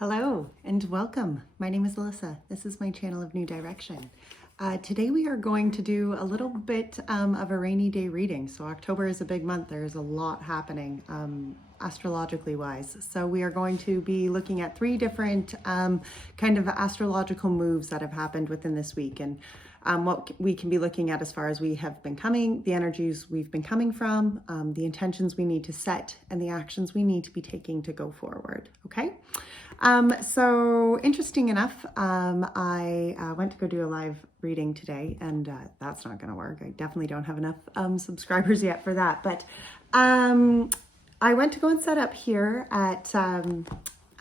Hello and welcome. My name is Alyssa. This is my channel of New Direction. Today we are going to do a little bit of a rainy day reading. So October is a big month. There's a lot happening astrologically wise. So we are going to be looking at three different kind of astrological moves that have happened within this week, and what we can be looking at as far as we have been coming, the energies we've been coming from, the intentions we need to set, and the actions we need to be taking to go forward. Okay. So interesting enough, I went to go do a live reading today, and that's not going to work. I definitely don't have enough subscribers yet for that. But I went to go and set up here at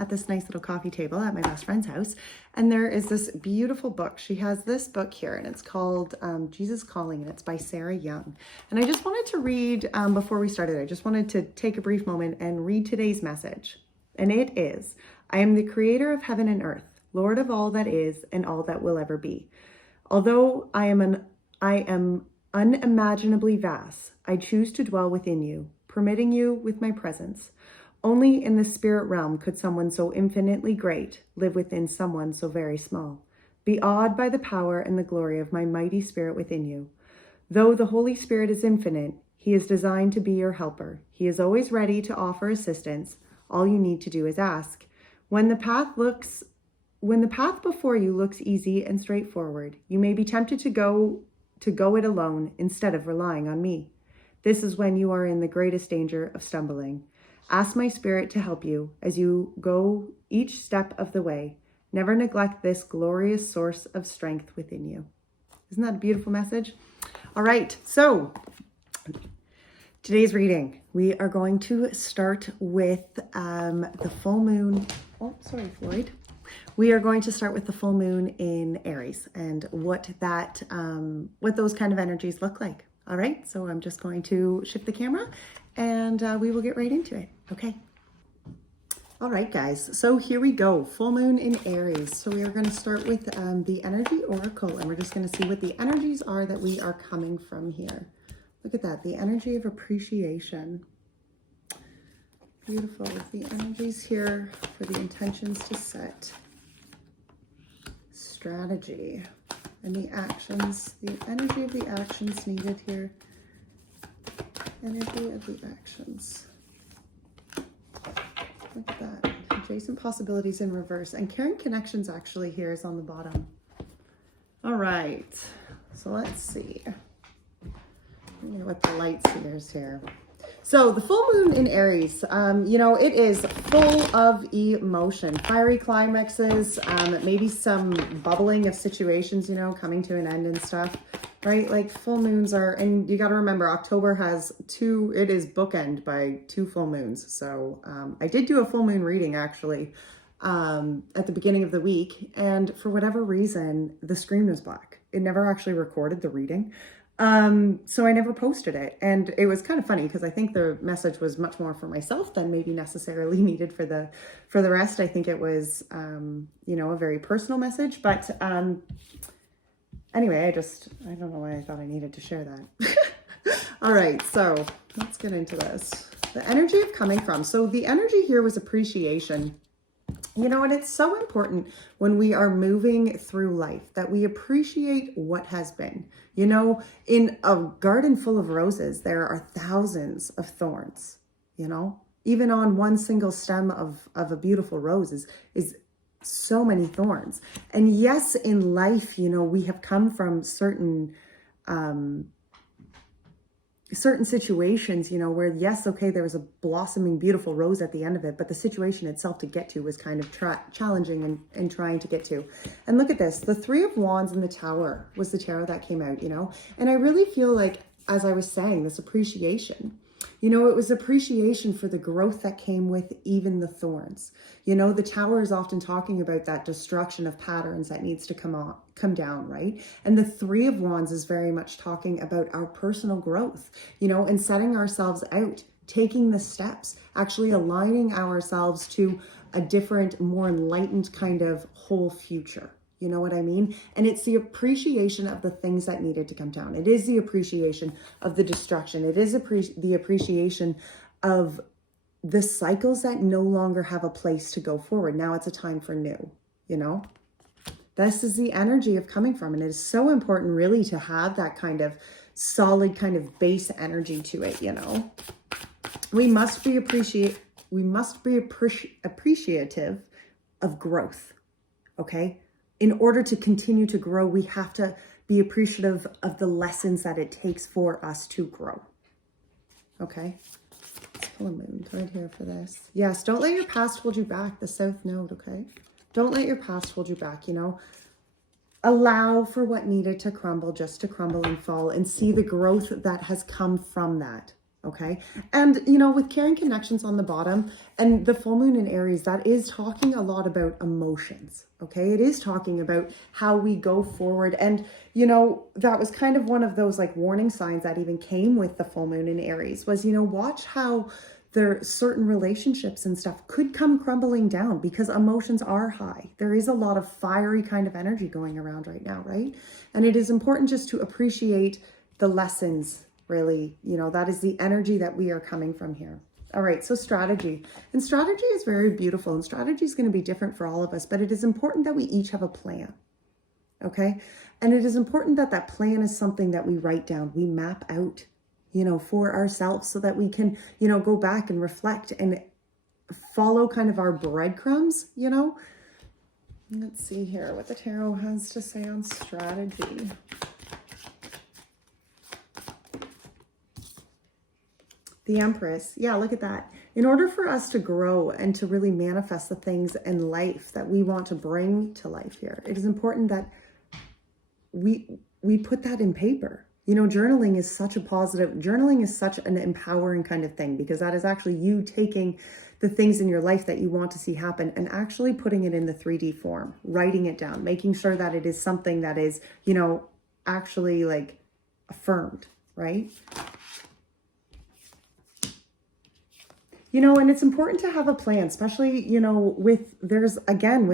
this nice little coffee table at my best friend's house, and there is this beautiful book. She has this book here, and it's called Jesus Calling, and it's by Sarah Young. And I just wanted to read, before we started, I just wanted to take a brief moment and read today's message. And it is, I am the creator of heaven and earth, Lord of all that is and all that will ever be. Although I am unimaginably vast, I choose to dwell within you, permitting you with my presence. Only in the spirit realm could someone so infinitely great live within someone so very small. Be awed by the power and the glory of my mighty spirit within you. Though the Holy Spirit is infinite, he is designed to be your helper. He is always ready to offer assistance. All you need to do is ask. When the path before you looks easy and straightforward, you may be tempted to go it alone instead of relying on me. This is when you are in the greatest danger of stumbling. Ask my spirit to help you as you go each step of the way. Never neglect this glorious source of strength within you. Isn't that a beautiful message? All right, so today's reading, we are going to start with the full moon. Oh, sorry, Floyd. We are going to start with the full moon in Aries and what those kind of energies look like. All right, so I'm just going to shift the camera and we will get right into it. Okay. All right, guys. So here we go. Full moon in Aries. So we are going to start with the energy oracle, and we're just going to see what the energies are that we are coming from here. Look at that. The energy of appreciation. Beautiful. The energies here for the intentions to set. Strategy. And the actions. The energy of the actions needed here. Energy of the actions. Look at that. Adjacent possibilities in reverse. And carrying connections actually here is on the bottom. All right. So let's see. What the light seers here. So the full moon in Aries, it is full of emotion, fiery climaxes, maybe some bubbling of situations, coming to an end and stuff, right? Like full moons are, and you got to remember October has it is bookend by two full moons. So I did do a full moon reading actually at the beginning of the week. And for whatever reason, the screen was black. It never actually recorded the reading. So I never posted it, and it was kind of funny because I think the message was much more for myself than maybe necessarily needed for the rest. I think it was, a very personal message, but, anyway, I don't know why I thought I needed to share that. All right. So let's get into this. The energy of coming from. So the energy here was appreciation. And it's so important when we are moving through life that we appreciate what has been. In a garden full of roses, there are thousands of thorns, even on one single stem of a beautiful rose is so many thorns. And yes, in life, we have come from certain situations, where yes, okay, there was a blossoming beautiful rose at the end of it, but the situation itself to get to was kind of challenging and trying to get to. And look at this, the Three of Wands in the Tower was the tarot that came out, and I really feel like, as I was saying, this appreciation, it was appreciation for the growth that came with even the thorns. The Tower is often talking about that destruction of patterns that needs to come down, right? And the Three of Wands is very much talking about our personal growth, and setting ourselves out, taking the steps, actually aligning ourselves to a different, more enlightened kind of whole future. You know what I mean? And it's the appreciation of the things that needed to come down. It is the appreciation of the destruction. It is the appreciation of the cycles that no longer have a place to go forward. Now it's a time for new, you know? This is the energy of coming from, and it is so important really to have that kind of solid kind of base energy to it, you know? We must be appreciative of growth, okay? In order to continue to grow, we have to be appreciative of the lessons that it takes for us to grow, okay? Let's pull a moon right here for this. Yes, don't let your past hold you back, the South Node, okay? Don't let your past hold you back, you know? Allow for what needed to crumble, just to crumble and fall, and see the growth that has come from that, okay? And, you know, with carrying connections on the bottom and the full moon in Aries, that is talking a lot about emotions, okay? It is talking about how we go forward. And, you know, that was kind of one of those like warning signs that even came with the full moon in Aries was, you know, watch how there certain relationships and stuff could come crumbling down because emotions are high. There is a lot of fiery kind of energy going around right now, right? And it is important just to appreciate the lessons, really. You know, that is the energy that we are coming from here. All right, so strategy. And strategy is very beautiful, and strategy is going to be different for all of us, but it is important that we each have a plan, okay? And it is important that that plan is something that we write down, we map out, you know, for ourselves so that we can, you know, go back and reflect and follow kind of our breadcrumbs, you know. Let's see here what the tarot has to say on strategy. The Empress. Yeah, look at that. In order for us to grow and to really manifest the things in life that we want to bring to life here, it is important that we put that in paper. You know, journaling is such an empowering kind of thing, because that is actually you taking the things in your life that you want to see happen and actually putting it in the 3D form, writing it down, making sure that it is something that is, you know, actually like affirmed, right? You know, and it's important to have a plan, especially, you know, with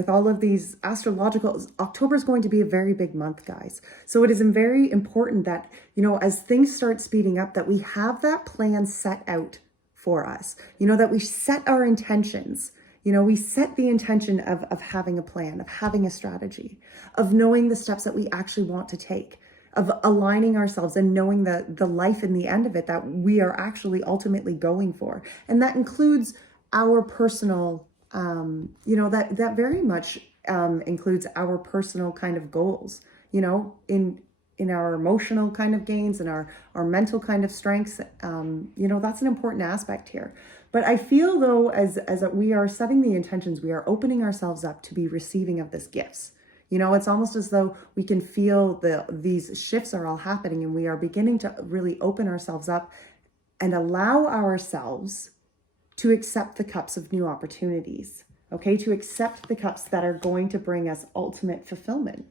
all of these astrological, October is going to be a very big month, guys. So it is very important that, you know, as things start speeding up, that we have that plan set out for us, you know, that we set our intentions, you know, we set the intention of having a plan, of having a strategy, of knowing the steps that we actually want to take, of aligning ourselves and knowing the life in the end of it that we are actually ultimately going for. And that includes our personal, you know, that very much includes our personal kind of goals, you know, in our emotional kind of gains and our mental kind of strengths. You know, that's an important aspect here. But I feel though, as we are setting the intentions, we are opening ourselves up to be receiving of this gifts. You know, it's almost as though we can feel these shifts are all happening, and we are beginning to really open ourselves up and allow ourselves to accept the cups of new opportunities, okay? To accept the cups that are going to bring us ultimate fulfillment.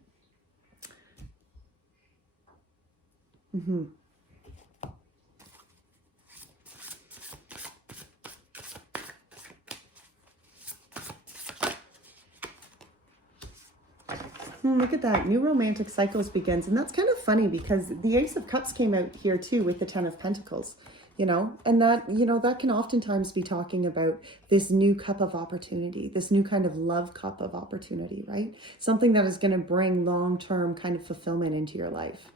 Look at that. New romantic cycles begins. And that's kind of funny because the Ace of Cups came out here too with the Ten of Pentacles, you know, and that, you know, that can oftentimes be talking about this new cup of opportunity, this new kind of love cup of opportunity, right? Something that is going to bring long-term kind of fulfillment into your life.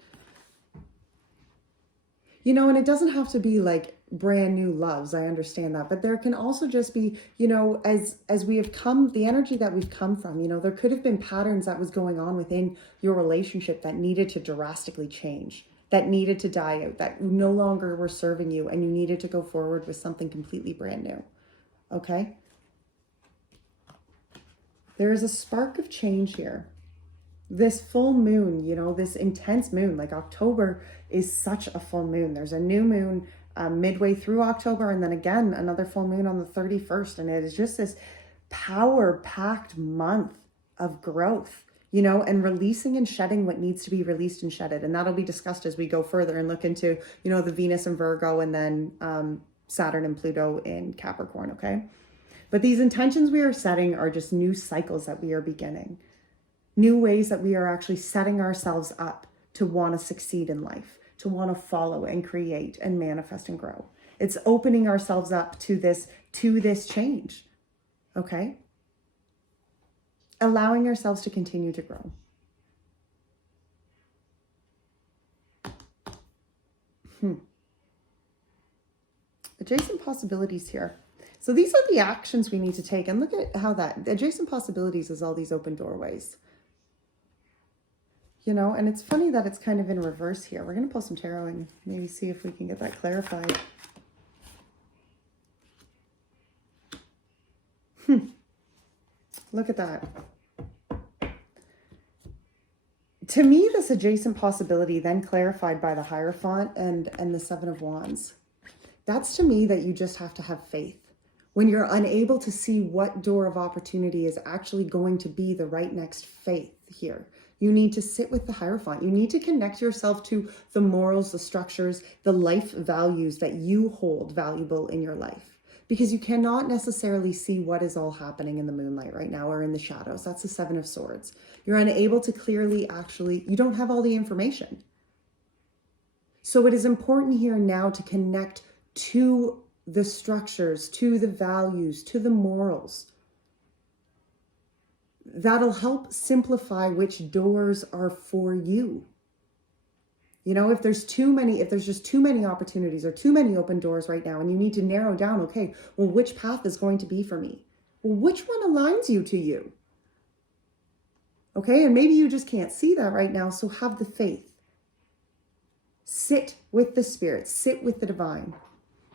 You know, and it doesn't have to be like brand new loves. I understand that. But there can also just be, you know, as we have come, the energy that we've come from, you know, there could have been patterns that was going on within your relationship that needed to drastically change, that needed to die out, that no longer were serving you, and you needed to go forward with something completely brand new. Okay? There is a spark of change here. This full moon, you know, this intense moon, like October is such a full moon. There's a new moon midway through October, and then again, another full moon on the 31st. And it is just this power-packed month of growth, you know, and releasing and shedding what needs to be released and shedded. And that'll be discussed as we go further and look into, you know, the Venus and Virgo, and then Saturn and Pluto in Capricorn, okay? But these intentions we are setting are just new cycles that we are beginning. New ways that we are actually setting ourselves up to want to succeed in life, to want to follow and create and manifest and grow. It's opening ourselves up to this change. Okay? Allowing ourselves to continue to grow. Adjacent possibilities here. So these are the actions we need to take. And look at how that adjacent possibilities is all these open doorways. You know, and it's funny that it's kind of in reverse here. We're going to pull some tarot and maybe see if we can get that clarified. Look at that. To me, this adjacent possibility then clarified by the Hierophant and the Seven of Wands. That's to me that you just have to have faith. When you're unable to see what door of opportunity is actually going to be the right next faith here, you need to sit with the Hierophant. You need to connect yourself to the morals, the structures, the life values that you hold valuable in your life. Because you cannot necessarily see what is all happening in the moonlight right now or in the shadows. That's the Seven of Swords. You're unable to clearly you don't have all the information. So it is important here now to connect to the structures, to the values, to the morals. That'll help simplify which doors are for you. You know, if there's just too many opportunities or too many open doors right now, and you need to narrow down, okay, well, which path is going to be for me? Well, which one aligns you to you? Okay, and maybe you just can't see that right now, so have the faith. Sit with the Spirit, sit with the divine.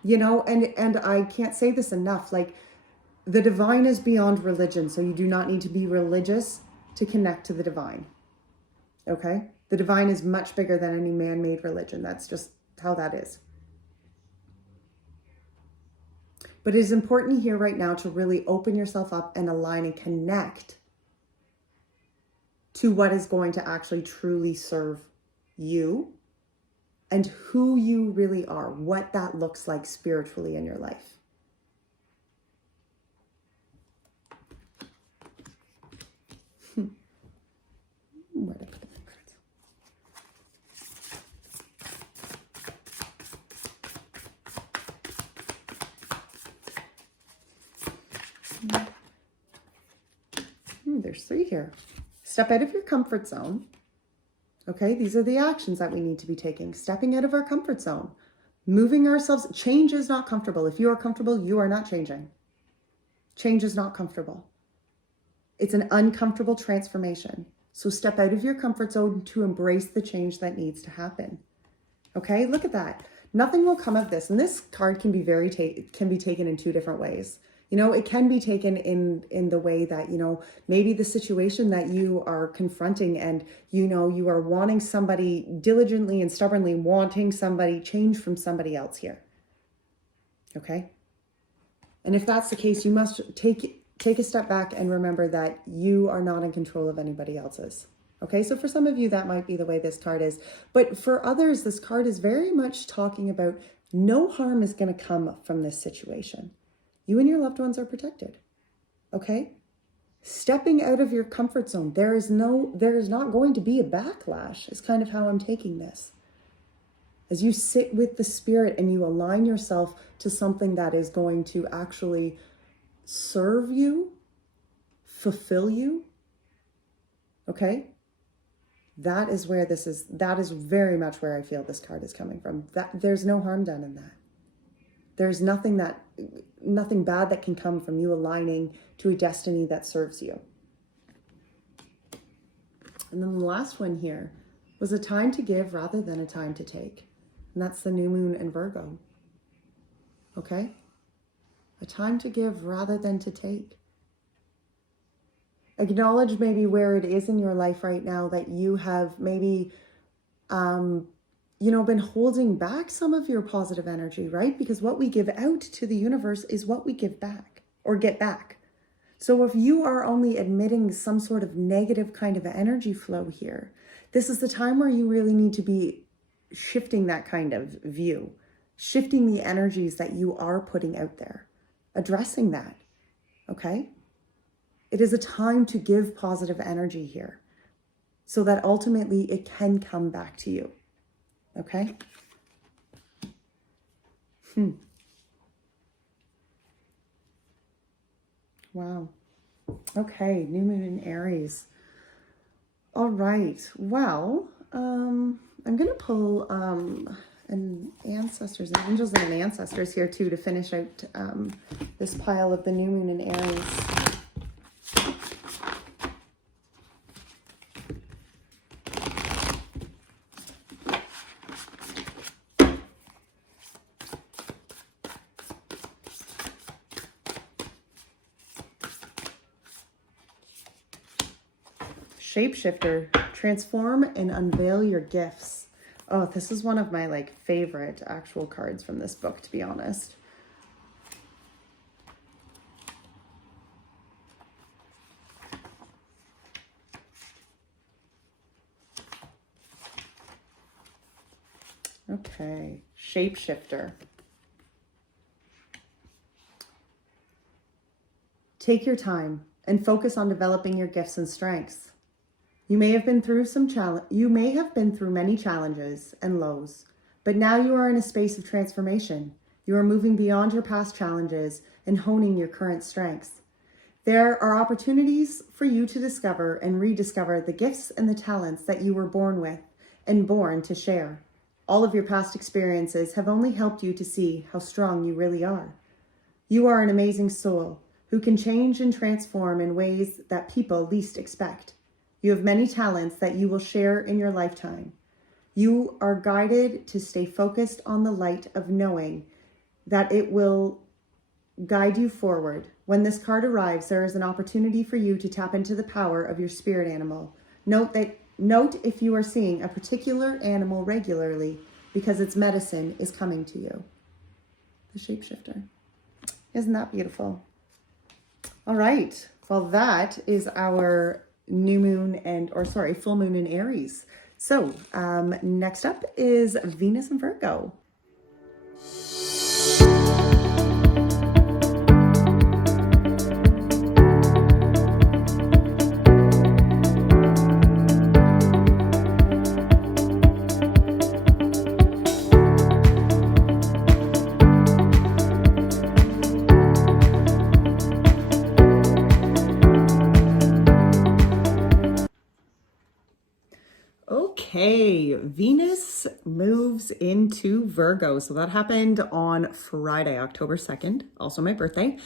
You know, and I can't say this enough, like, the divine is beyond religion, so you do not need to be religious to connect to the divine. Okay? The divine is much bigger than any man-made religion. That's just how that is. But it is important here right now to really open yourself up and align and connect to what is going to actually truly serve you and who you really are, what that looks like spiritually in your life. Where did I put the cards? There's 3 here. Step out of your comfort zone. Okay, these are the actions that we need to be taking. Stepping out of our comfort zone. Moving ourselves. Change is not comfortable. If you are comfortable, you are not changing. Change is not comfortable. It's an uncomfortable transformation. So step out of your comfort zone to embrace the change that needs to happen. Okay, look at that. Nothing will come of this. And this card can be can be taken in 2 different ways. You know, it can be taken in the way that, you know, maybe the situation that you are confronting and, you know, you are wanting somebody diligently and stubbornly wanting somebody change from somebody else here. Okay. And if that's the case, you must take a step back and remember that you are not in control of anybody else's. Okay. So for some of you, that might be the way this card is, but for others, this card is very much talking about no harm is going to come from this situation. You and your loved ones are protected. Okay? Stepping out of your comfort zone. There is not going to be a backlash, is kind of how I'm taking this. As you sit with the Spirit and you align yourself to something that is going to actually serve you, fulfill you. Okay? That is very much where I feel this card is coming from. There's no harm done in that. There's nothing bad that can come from you aligning to a destiny that serves you. And then the last one here was a time to give rather than a time to take. And that's the new moon in Virgo. Okay? A time to give rather than to take. Acknowledge maybe where it is in your life right now that you have maybe been holding back some of your positive energy, right? Because what we give out to the universe is what we give back or get back. So if you are only admitting some sort of negative kind of energy flow here, this is the time where you really need to be shifting that kind of view, shifting the energies that you are putting out there, addressing that, okay? It is a time to give positive energy here so that ultimately it can come back to you. Okay. Wow. Okay, new moon in Aries. All right. Well, I'm going to pull an ancestors and angels and ancestors here too to finish out this pile of the new moon in Aries. Shapeshifter, transform and unveil your gifts. Oh, this is one of my favorite actual cards from this book, to be honest. Okay, Shapeshifter. Take your time and focus on developing your gifts and strengths. You may have been through many challenges and lows, but now you are in a space of transformation. You are moving beyond your past challenges and honing your current strengths. There are opportunities for you to discover and rediscover the gifts and the talents that you were born with and born to share. All of your past experiences have only helped you to see how strong you really are. You are an amazing soul who can change and transform in ways that people least expect. You have many talents that you will share in your lifetime. You are guided to stay focused on the light of knowing that it will guide you forward. When this card arrives, there is an opportunity for you to tap into the power of your spirit animal. Note if you are seeing a particular animal regularly, because its medicine is coming to you. The Shapeshifter. Isn't that beautiful? All right. Well, that is our full moon in Aries. So next up is Venus and Virgo. Okay, Venus moves into Virgo. So that happened on Friday, October 2nd, also my birthday.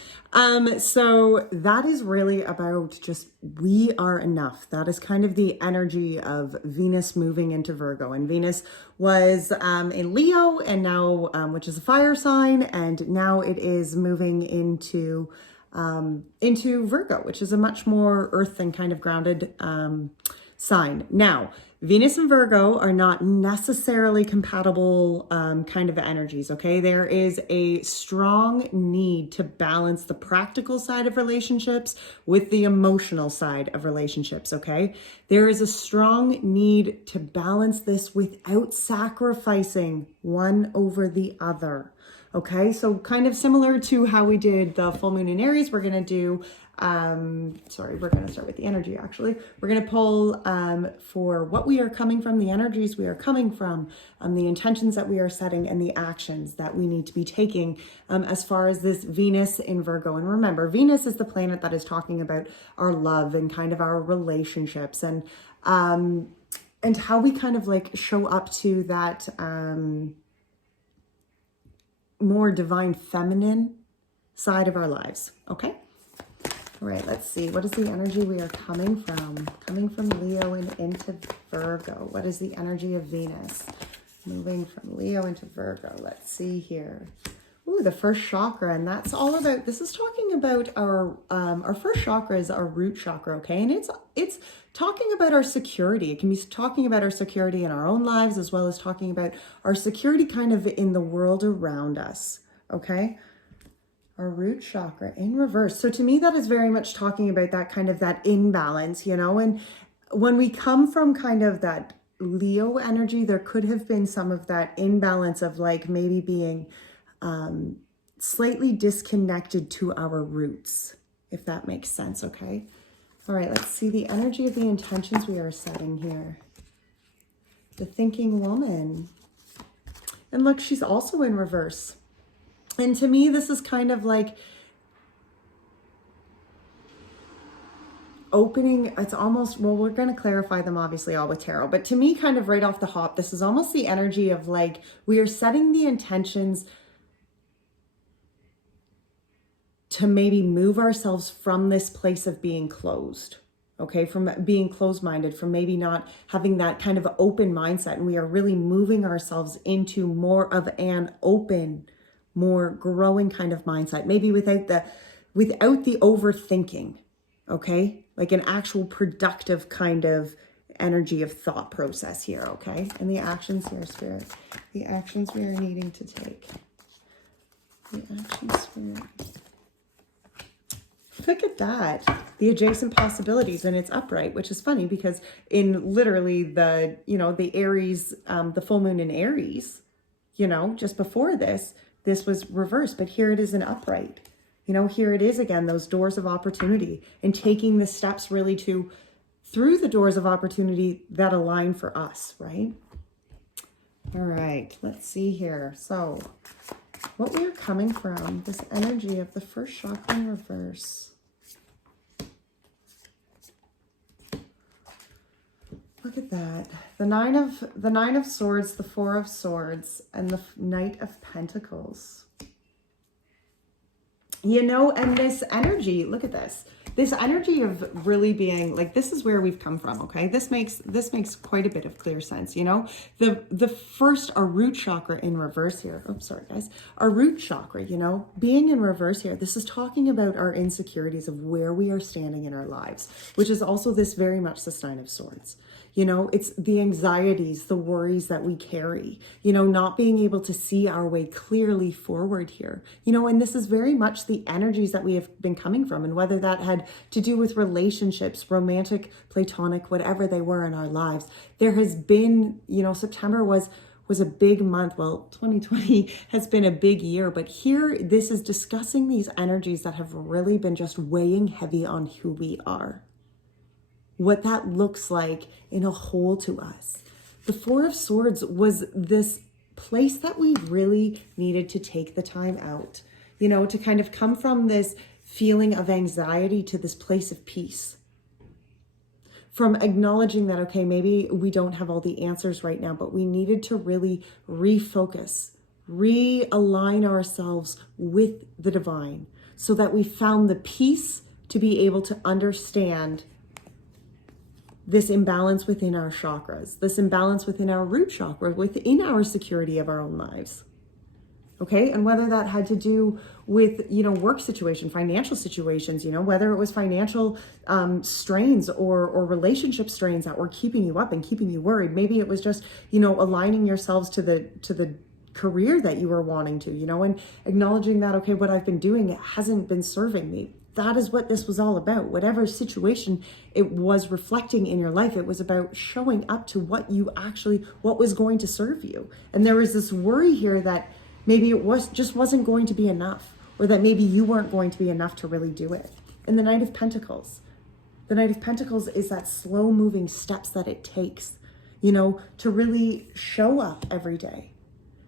So that is really about just we are enough. That is kind of the energy of Venus moving into Virgo. And Venus was in Leo and now, which is a fire sign, and now it is moving into Virgo, which is a much more earth and kind of grounded sign. Now, Venus and Virgo are not necessarily compatible kind of energies, okay? There is a strong need to balance the practical side of relationships with the emotional side of relationships, okay? There is a strong need to balance this without sacrificing one over the other, okay? So kind of similar to how we did the full moon in Aries, we're going to do we're going to start with the energy actually. We're going to pull for what we are coming from, the energies we are coming from, the intentions that we are setting, and the actions that we need to be taking as far as this Venus in Virgo. And remember, Venus is the planet that is talking about our love and kind of our relationships and how we kind of show up to that more divine feminine side of our lives, okay? All right, let's see. What is the energy we are coming from? Coming from Leo and into Virgo. What is the energy of Venus? Moving from Leo into Virgo. Let's see here. Ooh, the first chakra. And that's all about, this is talking about our first chakra is our root chakra, okay? And it's talking about our security. It can be talking about our security in our own lives as well as talking about our security kind of in the world around us, okay? Our root chakra in reverse. So to me, that is very much talking about that kind of that imbalance, you know, and when we come from kind of that Leo energy, there could have been some of that imbalance of maybe being slightly disconnected to our roots, if that makes sense, okay? All right, let's see the energy of the intentions we are setting here. The thinking woman. And look, she's also in reverse. And to me, this is kind of opening, it's almost, well, we're going to clarify them obviously all with tarot, but to me, kind of right off the hop, this is almost the energy of like, we are setting the intentions to maybe move ourselves from this place of being closed, okay? From being closed-minded, from maybe not having that kind of open mindset. And we are really moving ourselves into more of an open, more growing kind of mindset, maybe without the overthinking, okay? Like an actual productive kind of energy of thought process here, okay? And the actions here, Spirit, the actions we are needing to take. The actions, Spirit. Look at that, the adjacent possibilities, and it's upright, which is funny because in literally the, you know, the Aries, the full moon in Aries, you know, just before this was reversed, but here it is in upright. You know, here it is again, those doors of opportunity and taking the steps really to, through the doors of opportunity that align for us, right? All right, let's see here. So what we are coming from, this energy of the first chakra in reverse. Look at that. The nine of swords, the four of swords, and the Knight of Pentacles. You know, and this energy, look at this. This energy of really being like, this is where we've come from, okay? This makes quite a bit of clear sense, you know? The first, our root chakra in reverse here. Oops, sorry guys. Our root chakra, you know, being in reverse here, this is talking about our insecurities of where we are standing in our lives, which is also this very much the Nine of Swords. You know, it's the anxieties, the worries that we carry, you know, not being able to see our way clearly forward here, you know, and this is very much the energies that we have been coming from. And whether that had to do with relationships, romantic, platonic, whatever they were in our lives, there has been, you know, September was a big month. Well, 2020 has been a big year, but here this is discussing these energies that have really been just weighing heavy on who we are. What that looks like in a whole to us. The Four of Swords was this place that we really needed to take the time out, you know, to kind of come from this feeling of anxiety to this place of peace. From acknowledging that, okay, maybe we don't have all the answers right now, but we needed to really refocus, realign ourselves with the divine so that we found the peace to be able to understand this imbalance within our chakras, this imbalance within our root chakra, within our security of our own lives. Okay, and whether that had to do with, you know, work situation, financial situations, you know, whether it was financial strains or relationship strains that were keeping you up and keeping you worried. Maybe it was just, you know, aligning yourselves to the career that you were wanting to, you know, and acknowledging that, okay, what I've been doing, it hasn't been serving me. That is what this was all about. Whatever situation it was reflecting in your life, it was about showing up to what was going to serve you. And there was this worry here that maybe it wasn't going to be enough, or that maybe you weren't going to be enough to really do it. And the Knight of Pentacles. The Knight of Pentacles is that slow moving steps that it takes, you know, to really show up every day,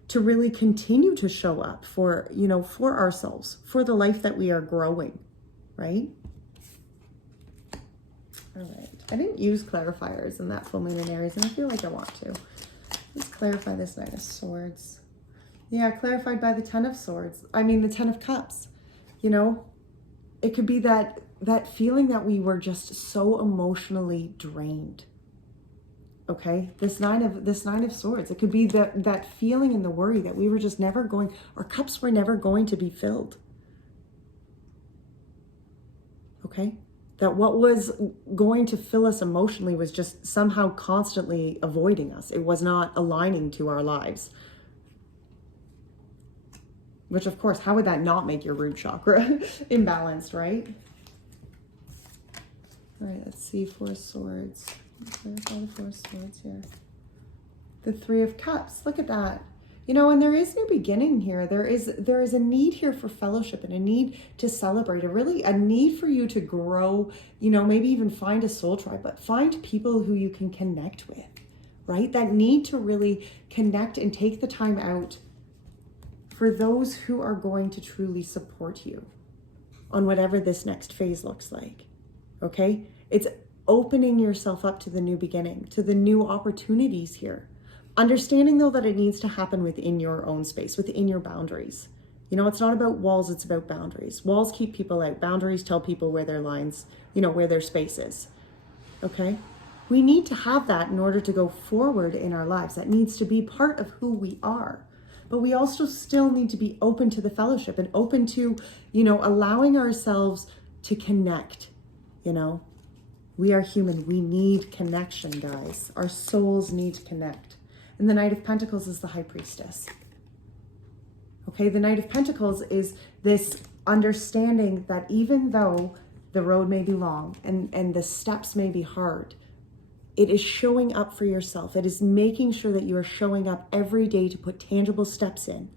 to really continue to show up for, you know, for ourselves, for the life that we are growing. Right? All right. I didn't use clarifiers in that full moon in Aries, and I feel like I want to. Let's clarify this Knight of Swords. Yeah, clarified by the Ten of Swords. I mean, the Ten of Cups. You know, it could be that feeling that we were just so emotionally drained. Okay, this nine of Swords. It could be that feeling and the worry that we were just our cups were never going to be filled. Okay, that what was going to fill us emotionally was just somehow constantly avoiding us. It was not aligning to our lives. Which, of course, how would that not make your root chakra imbalanced, right? All right, let's see, Four of Swords. Let's clarify the Four of Swords here. The Three of Cups, look at that. You know, and there is new beginning here. There is a need here for fellowship and a need to celebrate, a need for you to grow, you know, maybe even find a soul tribe, but find people who you can connect with, right? That need to really connect and take the time out for those who are going to truly support you on whatever this next phase looks like, okay? It's opening yourself up to the new beginning, to the new opportunities here. Understanding though that it needs to happen within your own space, within your boundaries. You know, it's not about walls, it's about boundaries. Walls keep people out. Boundaries tell people where their lines, you know, where their space is. Okay? We need to have that in order to go forward in our lives. That needs to be part of who we are. But we also still need to be open to the fellowship and open to, you know, allowing ourselves to connect. You know, we are human. We need connection, guys. Our souls need to connect. And the Knight of Pentacles is the High Priestess. Okay, the Knight of Pentacles is this understanding that even though the road may be long and the steps may be hard, it is showing up for yourself. It is making sure that you are showing up every day to put tangible steps in.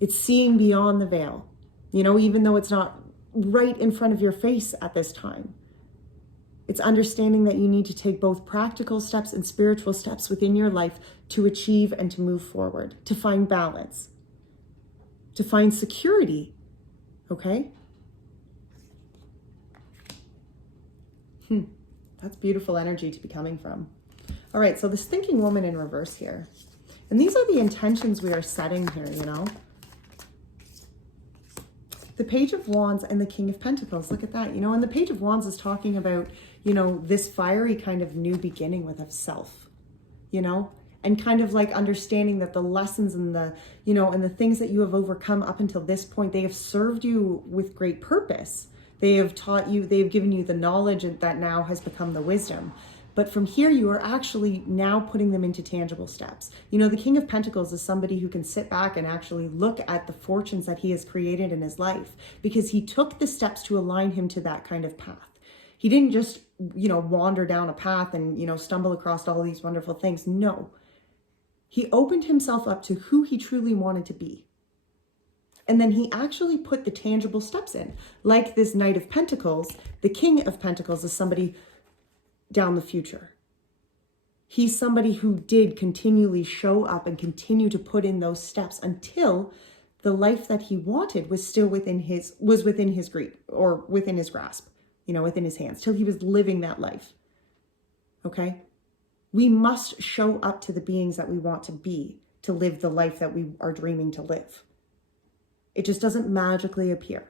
It's seeing beyond the veil, you know, even though it's not right in front of your face at this time. It's understanding that you need to take both practical steps and spiritual steps within your life to achieve and to move forward, to find balance, to find security, okay? That's beautiful energy to be coming from. All right, so this thinking woman in reverse here. And these are the intentions we are setting here, you know? The Page of Wands and the King of Pentacles, look at that. You know, and the Page of Wands is talking about, you know, this fiery kind of new beginning with of self, you know? And kind of like understanding that the lessons and the, you know, and the things that you have overcome up until this point, they have served you with great purpose. They have taught you, they've given you the knowledge that now has become the wisdom. But from here, you are actually now putting them into tangible steps. You know, the King of Pentacles is somebody who can sit back and actually look at the fortunes that he has created in his life because he took the steps to align him to that kind of path. He didn't just, you know, wander down a path and, you know, stumble across all these wonderful things. No. He opened himself up to who he truly wanted to be. And then he actually put the tangible steps in. Like this Knight of Pentacles, the King of Pentacles is somebody down the future. He's somebody who did continually show up and continue to put in those steps until the life that he wanted was still within his grasp, you know, within his hands, till he was living that life. Okay? We must show up to the beings that we want to be to live the life that we are dreaming to live. It just doesn't magically appear.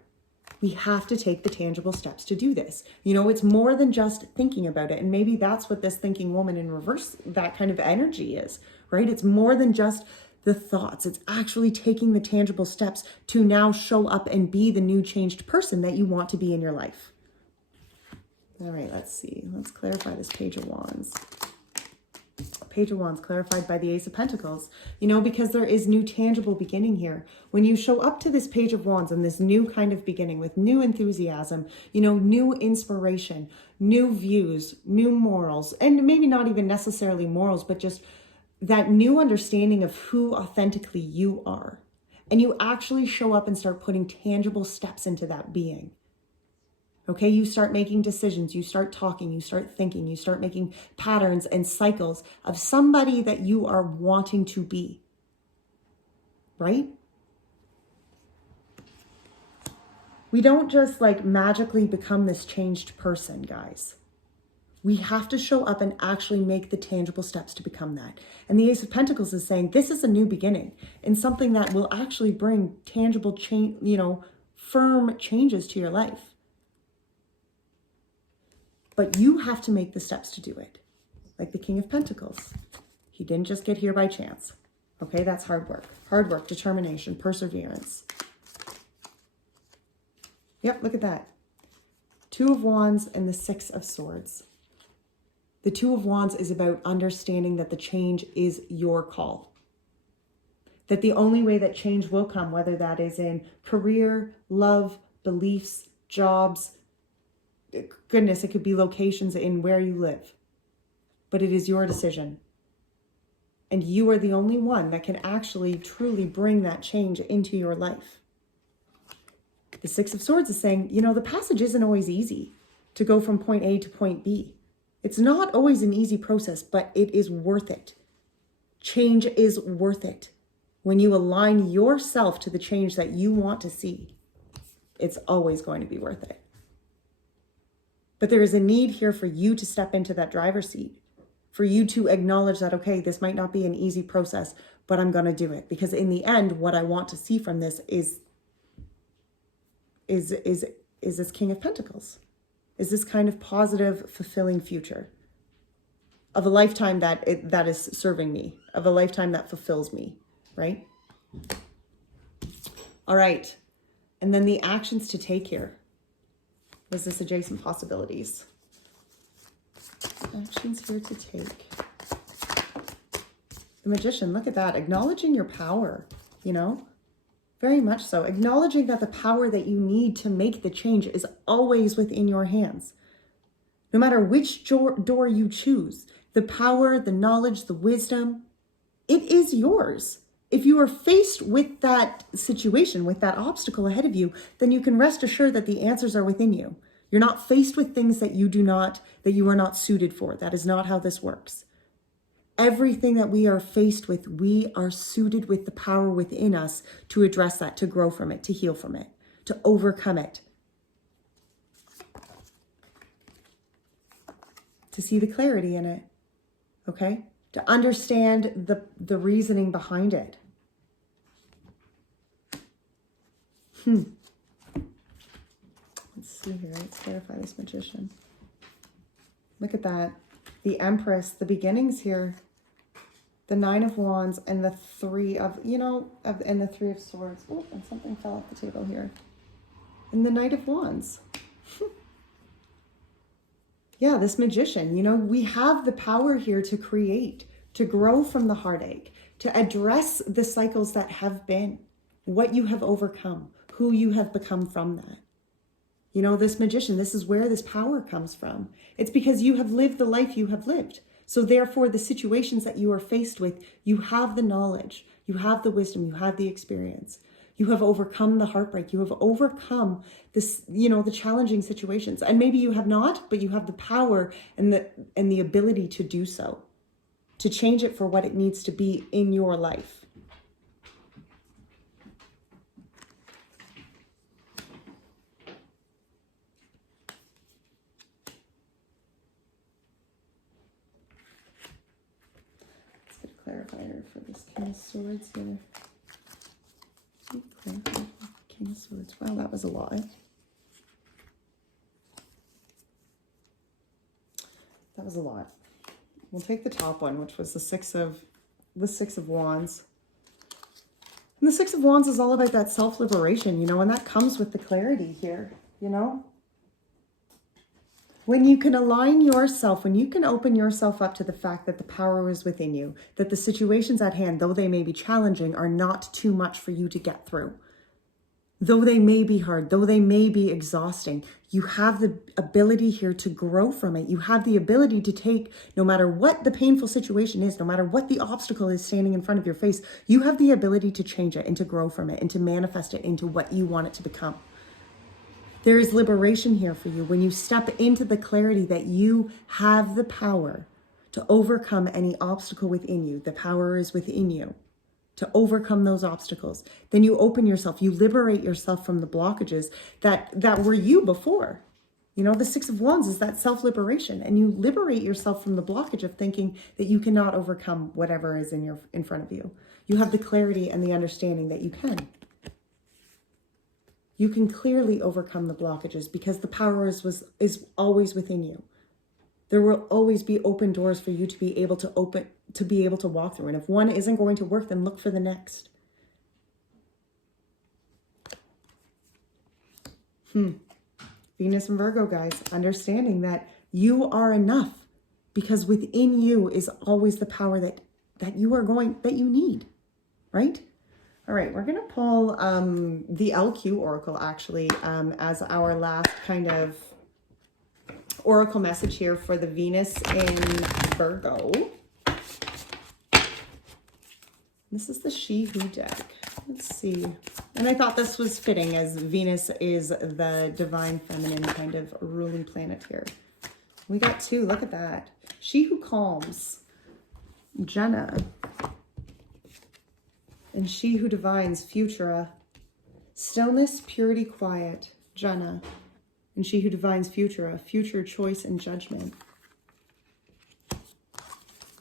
We have to take the tangible steps to do this. You know, it's more than just thinking about it. And maybe that's what this thinking woman in reverse, that kind of energy is, right? It's more than just the thoughts. It's actually taking the tangible steps to now show up and be the new changed person that you want to be in your life. All right, let's see. Let's clarify this Page of Wands. Page of Wands clarified by the Ace of Pentacles, you know, because there is new tangible beginning here. When you show up to this Page of Wands and this new kind of beginning with new enthusiasm, you know, new inspiration, new views, new morals, and maybe not even necessarily morals, but just that new understanding of who authentically you are. And you actually show up and start putting tangible steps into that being. Okay, you start making decisions, you start talking, you start thinking, you start making patterns and cycles of somebody that you are wanting to be, right? We don't just like magically become this changed person, guys. We have to show up and actually make the tangible steps to become that. And the Ace of Pentacles is saying this is a new beginning and something that will actually bring tangible change, you know, firm changes to your life. But you have to make the steps to do it. Like the King of Pentacles. He didn't just get here by chance. Okay, that's hard work. Hard work, determination, perseverance. Yep, look at that. Two of Wands and the Six of Swords. The Two of Wands is about understanding that the change is your call. That the only way that change will come, whether that is in career, love, beliefs, jobs, goodness, it could be locations in where you live, but it is your decision. And you are the only one that can actually truly bring that change into your life. The Six of Swords is saying, you know, the passage isn't always easy to go from point A to point B. It's not always an easy process, but it is worth it. Change is worth it. When you align yourself to the change that you want to see, it's always going to be worth it. But there is a need here for you to step into that driver's seat, for you to acknowledge that, okay, this might not be an easy process, but I'm going to do it. Because in the end, what I want to see from this is this King of Pentacles. Is this kind of positive, fulfilling future of a lifetime that is serving me, of a lifetime that fulfills me, right? All right. And then the actions to take here. Was this adjacent possibilities? Actions here to take. The Magician, look at that. Acknowledging your power, you know? Very much so. Acknowledging that the power that you need to make the change is always within your hands. No matter which door you choose, the power, the knowledge, the wisdom, it is yours. If you are faced with that situation, with that obstacle ahead of you, then you can rest assured that the answers are within you. You're not faced with things that you are not suited for. That is not how this works. Everything that we are faced with, we are suited with the power within us to address that, to grow from it, to heal from it, to overcome it. To see the clarity in it, okay? To understand the reasoning behind it. Let's see here, let's clarify this Magician. Look at that. The Empress, the beginnings here. The Nine of Wands and the Three of, and the Three of Swords. Oh, and something fell off the table here. And the Knight of Wands. Yeah, this Magician, we have the power here to create, to grow from the heartache, to address the cycles that have been, what you have overcome, who you have become from that. This Magician, this is where this power comes from. It's because you have lived the life you have lived. So therefore, the situations that you are faced with, you have the knowledge, you have the wisdom, you have the experience. You have overcome the heartbreak. You have overcome this, the challenging situations. And maybe you have not, but you have the power and the ability to do so, to change it for what it needs to be in your life. Clarifier for this King of Swords here. King of Swords. Wow, that was a lot. That was a lot. We'll take the top one, which was the Six of Wands. And the Six of Wands is all about that self-liberation, and that comes with the clarity here, When you can align yourself, when you can open yourself up to the fact that the power is within you, that the situations at hand, though they may be challenging, are not too much for you to get through. Though they may be hard, though they may be exhausting, you have the ability here to grow from it. You have the ability to take, no matter what the painful situation is, no matter what the obstacle is standing in front of your face, you have the ability to change it and to grow from it and to manifest it into what you want it to become. There is liberation here for you when you step into the clarity that you have the power to overcome any obstacle within you. The power is within you to overcome those obstacles. Then you open yourself, you liberate yourself from the blockages that were you before. The Six of Wands is that self-liberation, and you liberate yourself from the blockage of thinking that you cannot overcome whatever is in front of you. You have the clarity and the understanding that you can. You can clearly overcome the blockages because the power is always within you. There will always be open doors for you to be able to walk through. And if one isn't going to work, then look for the next. Venus and Virgo, guys, understanding that you are enough because within you is always the power that you need, right? All right, we're going to pull the LQ Oracle, actually, as our last kind of Oracle message here for the Venus in Virgo. This is the She Who deck. Let's see. And I thought this was fitting as Venus is the divine feminine kind of ruling planet here. We got two. Look at that. She Who Calms, Jenna. And She Who Divines, Futura. Stillness, Purity, Quiet, Jenna. And she who divines futura, future choice and judgment.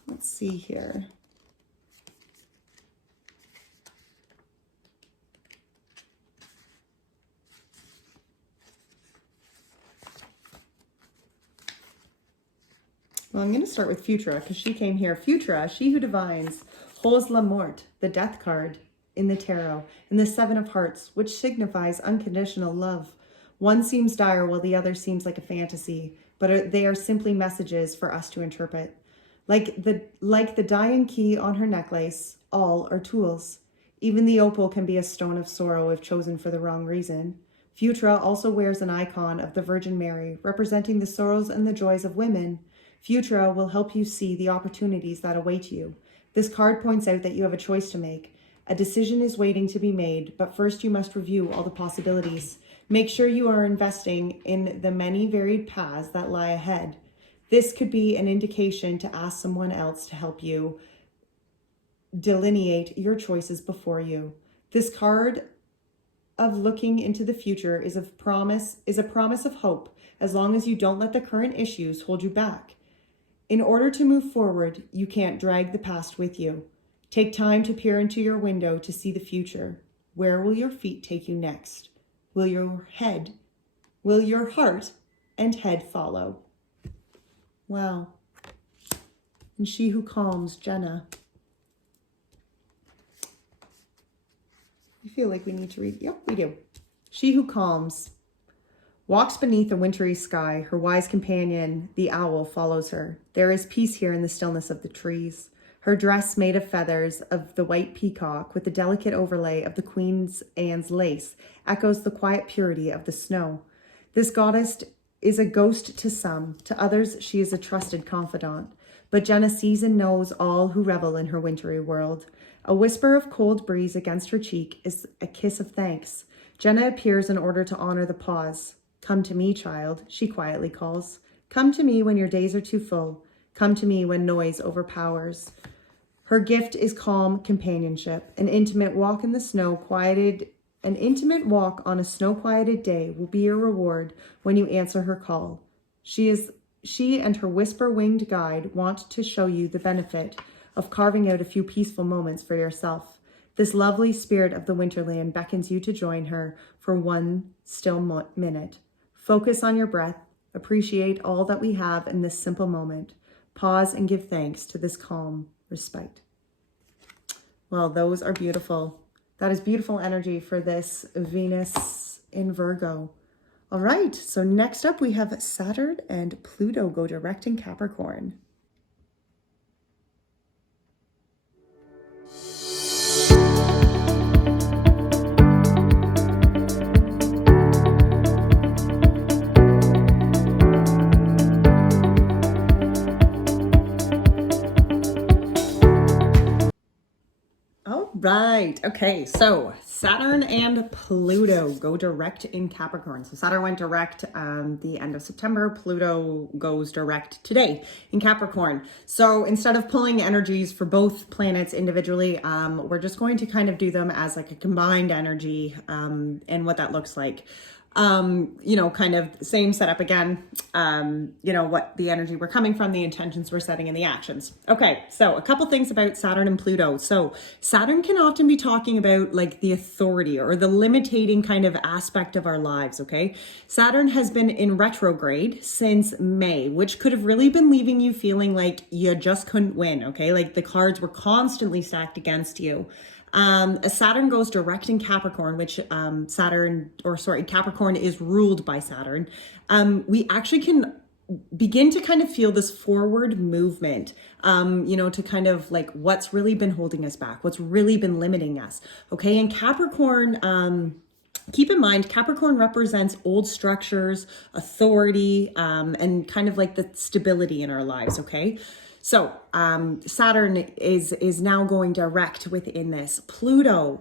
Let's see here. Well, I'm going to start with Futura because she came here. Futura, she who divines, holds la mort, the death card in the tarot, and the Seven of Hearts, which signifies unconditional love. One seems dire while the other seems like a fantasy, but they are simply messages for us to interpret. Like the diamond key on her necklace, all are tools. Even the opal can be a stone of sorrow if chosen for the wrong reason. Futura also wears an icon of the Virgin Mary, representing the sorrows and the joys of women. Futura will help you see the opportunities that await you. This card points out that you have a choice to make. A decision is waiting to be made, but first you must review all the possibilities. Make sure you are investing in the many varied paths that lie ahead. This could be an indication to ask someone else to help you delineate your choices before you. This card of looking into the future is a promise of hope, as long as you don't let the current issues hold you back. In order to move forward, you can't drag the past with you. Take time to peer into your window to see the future. Where will your feet take you next? Will your heart and head follow? Wow. And she who calms, Jenna. I feel like we need to read. Yep, we do. She who calms walks beneath a wintry sky. Her wise companion, the owl, follows her. There is peace here in the stillness of the trees. Her dress made of feathers of the white peacock with the delicate overlay of the Queen's Anne's lace echoes the quiet purity of the snow. This goddess is a ghost to some. To others, she is a trusted confidant. But Jenna sees and knows all who revel in her wintry world. A whisper of cold breeze against her cheek is a kiss of thanks. Jenna appears in order to honor the pause. Come to me, child, she quietly calls. Come to me when your days are too full. Come to me when noise overpowers. Her gift is calm companionship. An intimate walk on a snow-quieted day will be your reward when you answer her call. She and her whisper-winged guide want to show you the benefit of carving out a few peaceful moments for yourself. This lovely spirit of the Winterland beckons you to join her for one still minute. Focus on your breath. Appreciate all that we have in this simple moment. Pause and give thanks to this calm respite. Well, those are beautiful. That is beautiful energy for this Venus in Virgo. All right, so next up we have Saturn and Pluto go direct in Capricorn. Right. Okay. So Saturn and Pluto go direct in Capricorn. So Saturn went direct the end of September. Pluto goes direct today in Capricorn. So instead of pulling energies for both planets individually, we're just going to kind of do them as like a combined energy and what that looks like. Kind of same setup again, what the energy we're coming from, the intentions we're setting, and the actions. Okay, so a couple things about Saturn and Pluto. So Saturn can often be talking about like the authority or the limiting kind of aspect of our lives, okay? Saturn has been in retrograde since May, which could have really been leaving you feeling like you just couldn't win, okay? Like the cards were constantly stacked against you. Saturn goes direct in Capricorn, which Capricorn is ruled by Saturn. We actually can begin to kind of feel this forward movement, to kind of like what's really been holding us back, what's really been limiting us. Okay. And Capricorn, keep in mind, Capricorn represents old structures, authority, and kind of like the stability in our lives. Okay. So Saturn is now going direct within this. Pluto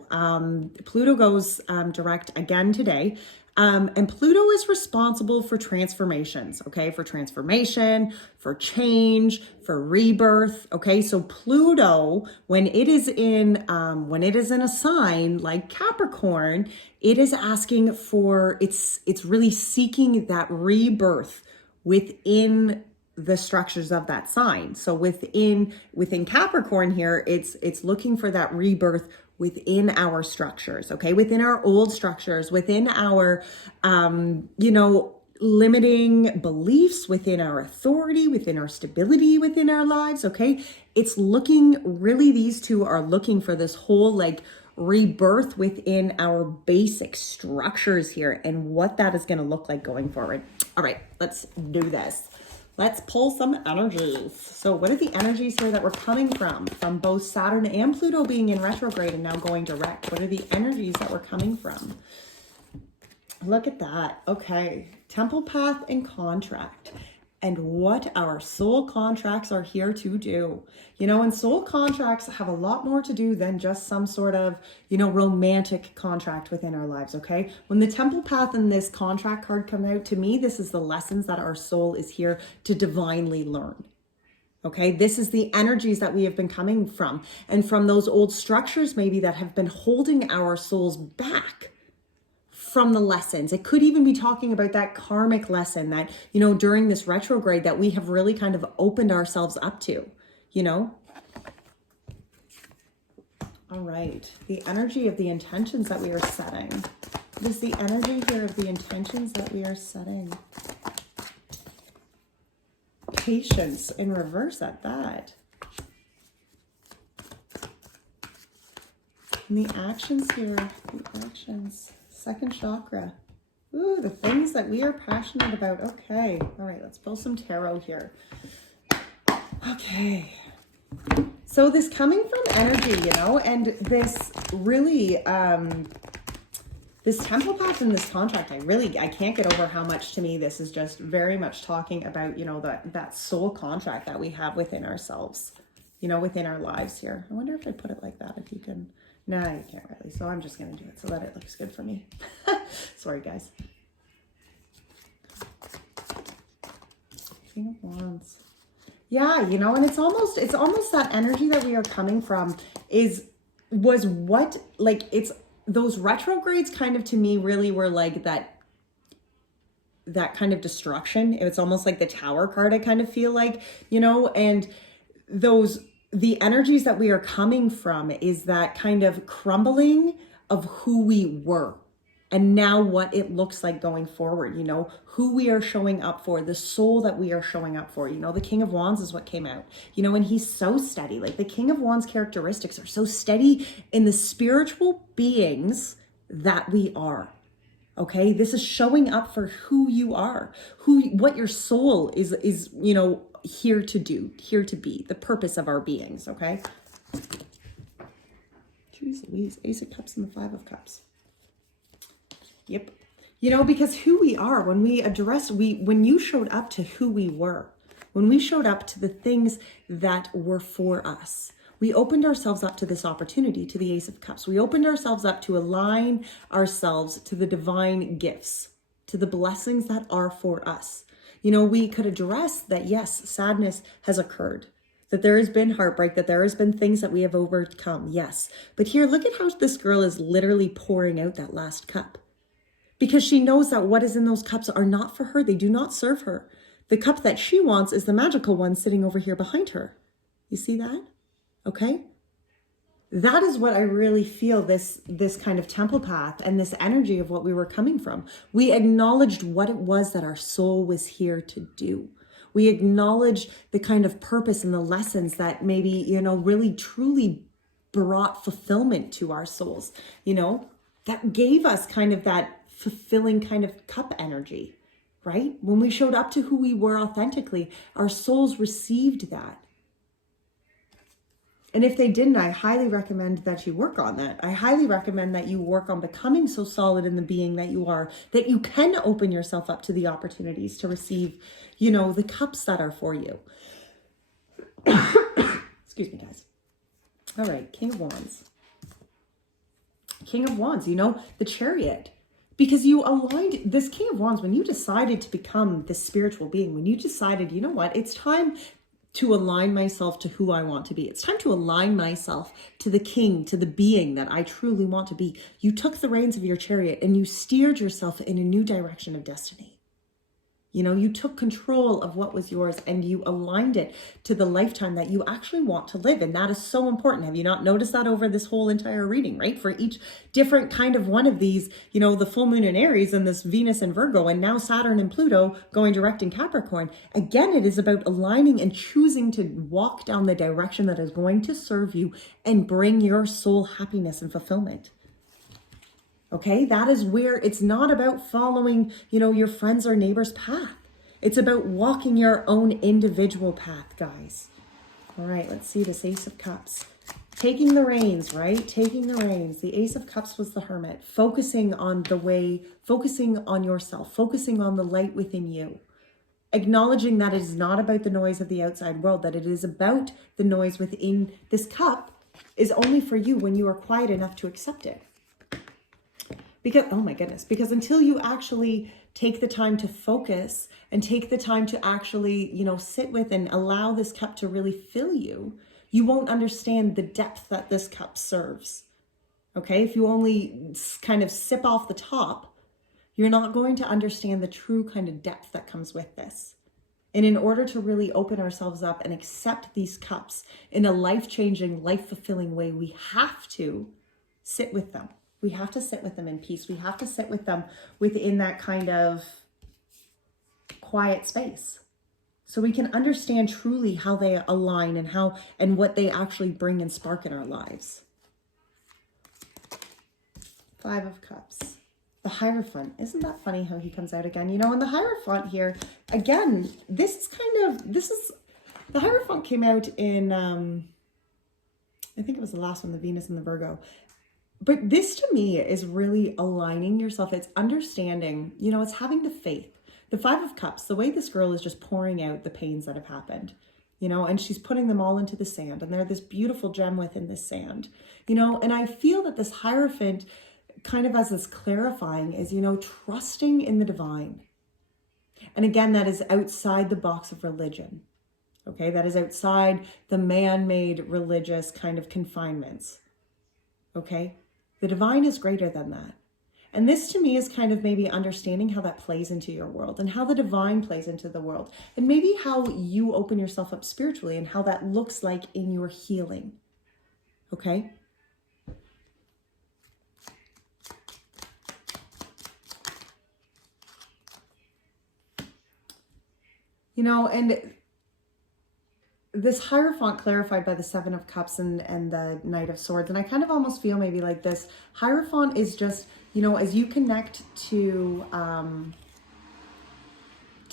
goes direct again today. And Pluto is responsible for transformations, okay? For transformation, for change, for rebirth, okay? So Pluto, when it is in a sign like Capricorn, it is asking for, it's really seeking that rebirth within the structures of that sign. So within Capricorn here, it's looking for that rebirth within our structures, okay? Within our old structures, within our, limiting beliefs, within our authority, within our stability, within our lives, okay? It's looking, really, these two are looking for this whole like rebirth within our basic structures here and what that is going to look like going forward. All right, let's do this. Let's pull some energies. So what are the energies here that we're coming from both Saturn and Pluto being in retrograde and now going direct? What are the energies that we're coming from? Look at that. Okay. Temple path and contract. And what our soul contracts are here to do. And soul contracts have a lot more to do than just some sort of, romantic contract within our lives, okay? When the temple path and this contract card come out, to me, this is the lessons that our soul is here to divinely learn. Okay, this is the energies that we have been coming from, and from those old structures maybe that have been holding our souls back from the lessons. It could even be talking about that karmic lesson that, during this retrograde that we have really kind of opened ourselves up to, All right. The energy of the intentions that we are setting. What is the energy here of the intentions that we are setting? Patience in reverse at that. And the actions here, the actions. Second chakra. Ooh, the things that we are passionate about. Okay. All right, let's pull some tarot here. Okay. So this coming from energy, and this really, this temple path and this contract, I can't get over how much to me this is just very much talking about, that soul contract that we have within ourselves, within our lives here. I wonder if I put it like that, if you can. No, you can't really. So I'm just going to do it so that it looks good for me. Sorry, guys. King of Wands. Yeah, and it's almost that energy that we are coming from it's those retrogrades kind of to me really were like that kind of destruction. It's almost like the Tower card, I kind of feel like, and the energies that we are coming from is that kind of crumbling of who we were and now what it looks like going forward, who we are showing up for, the soul that we are showing up for. The King of Wands is what came out, and he's so steady. Like the King of Wands characteristics are so steady in the spiritual beings that we are. Okay, this is showing up for who you are, what your soul is, here to do, here to be, the purpose of our beings, okay? Jeez Louise, Ace of Cups and the Five of Cups. Yep. Because who we are, when you showed up to who we were, when we showed up to the things that were for us, we opened ourselves up to this opportunity, to the Ace of Cups. We opened ourselves up to align ourselves to the divine gifts, to the blessings that are for us. We could address that, yes, sadness has occurred, that there has been heartbreak, that there has been things that we have overcome, yes. But here, look at how this girl is literally pouring out that last cup. Because she knows that what is in those cups are not for her. They do not serve her. The cup that she wants is the magical one sitting over here behind her. You see that? Okay? That is what I really feel this kind of temple path and this energy of what we were coming from. We acknowledged what it was that our soul was here to do. We acknowledged the kind of purpose and the lessons that maybe, really truly brought fulfillment to our souls, that gave us kind of that fulfilling kind of cup energy, right? When we showed up to who we were authentically, our souls received that. And if they didn't, I highly recommend that you work on that. I highly recommend that you work on becoming so solid in the being that you are, that you can open yourself up to the opportunities to receive, the cups that are for you. Excuse me, guys. All right, King of Wands. King of Wands, the Chariot. Because you aligned this King of Wands, when you decided to become this spiritual being, when you decided, you know what, it's time to align myself to who I want to be. It's time to align myself to the king, to the being that I truly want to be. You took the reins of your chariot and you steered yourself in a new direction of destiny. You know, you took control of what was yours and you aligned it to the lifetime that you actually want to live. And that is so important. Have you not noticed that over this whole entire reading, right? For each different kind of one of these, you know, the full moon in Aries and this Venus in Virgo and now Saturn and Pluto going direct in Capricorn. Again, it is about aligning and choosing to walk down the direction that is going to serve you and bring your soul happiness and fulfillment. Okay, that is where it's not about following, you know, your friends or neighbor's path. It's about walking your own individual path, guys. All right, let's see this Ace of Cups. Taking the reins, right? Taking the reins. The Ace of Cups was the Hermit. Focusing on the way, focusing on yourself, focusing on the light within you. Acknowledging that it is not about the noise of the outside world, that it is about the noise within this cup is only for you when you are quiet enough to accept it. Because, oh my goodness, because until you actually take the time to focus and take the time to actually, you know, sit with and allow this cup to really fill you, you won't understand the depth that this cup serves. Okay, if you only kind of sip off the top, you're not going to understand the true kind of depth that comes with this. And in order to really open ourselves up and accept these cups in a life-changing, life-fulfilling way, we have to sit with them. We have to sit with them in peace. We have to sit with them within that kind of quiet space. So we can understand truly how they align and how and what they actually bring and spark in our lives. Five of Cups. The Hierophant. Isn't that funny how he comes out again? You know, and the Hierophant here, again, the Hierophant came out in, I think it was the last one, the Venus and the Virgo. But this to me is really aligning yourself. It's understanding, you know, it's having the faith. The Five of Cups, the way this girl is just pouring out the pains that have happened, you know, and she's putting them all into the sand. And they're this beautiful gem within this sand, you know, and I feel that this Hierophant kind of as this clarifying is, you know, trusting in the divine. And again, that is outside the box of religion. Okay, that is outside the man-made religious kind of confinements. Okay. The divine is greater than that. And this to me is kind of maybe understanding how that plays into your world and how the divine plays into the world and maybe how you open yourself up spiritually and how that looks like in your healing. Okay? You know, and this Hierophant clarified by the Seven of Cups and the Knight of Swords. And I kind of almost feel maybe like this Hierophant is just, you know, as you connect to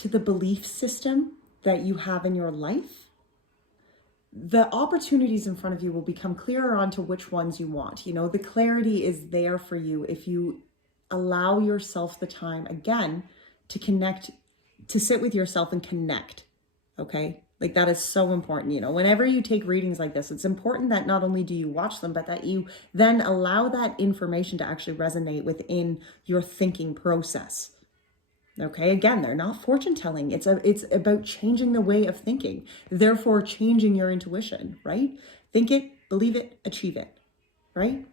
the belief system that you have in your life, the opportunities in front of you will become clearer onto which ones you want. You know, the clarity is there for you if you allow yourself the time, again, to connect, to sit with yourself and connect, okay? Like that is so important, you know, whenever you take readings like this, it's important that not only do you watch them, but that you then allow that information to actually resonate within your thinking process. Okay, again, they're not fortune telling. It's about changing the way of thinking, therefore changing your intuition, right? Think it, believe it, achieve it, right?